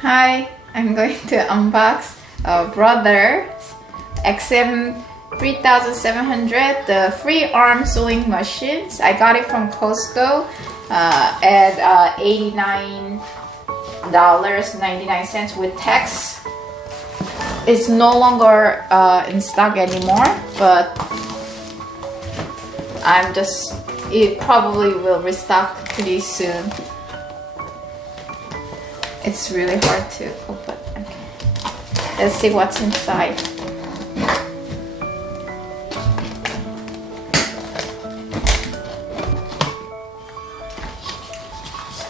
Hi, I'm going to unbox Brother's XM3700, the free arm sewing machines. I got it from Costco at $89.99 with tax. It's no longer in stock anymore, but it probably will restock pretty soon. It's really hard to open. Okay. Let's see what's inside.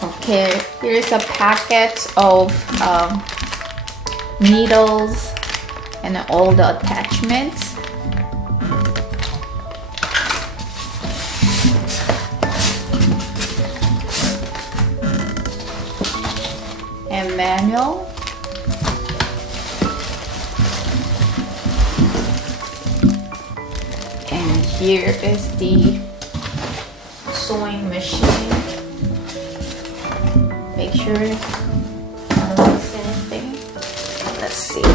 Okay, here's a packet of needles and all the attachments. And manual. And here is the sewing machine. Make sure I don't miss anything. Let's see.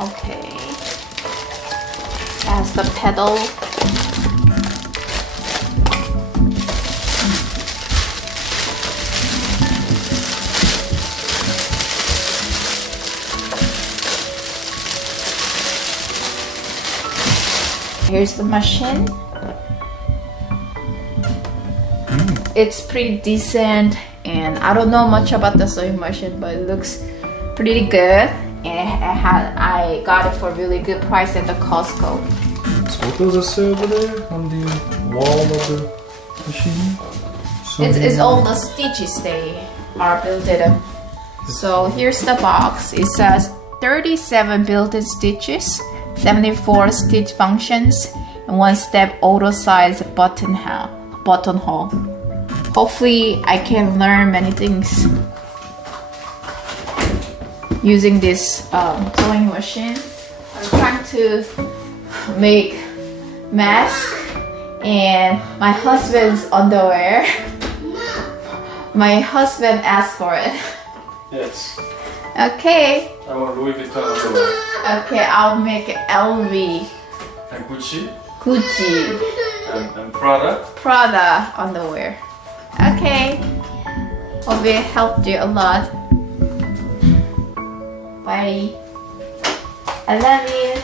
Okay. Has the pedal. Here's the machine. It's pretty decent, and I don't know much about the sewing machine, but it looks pretty good. And I got it for a really good price at the Costco. So what does it say over there on the wall of the machine? It's all the stitches they are built in. So here's the box. It says 37 built-in stitches, 74 stitch functions, and 1-step auto-size buttonhole. Hopefully I can learn many things using this sewing machine. I'm trying to make mask and my husband's underwear. My husband asked for it. Yes. Okay. I want Louis Vuitton underwear. Okay, I'll make LV. And Gucci. Gucci. And Prada. Prada underwear. Okay. Hope it helped you a lot. Bye. I love you.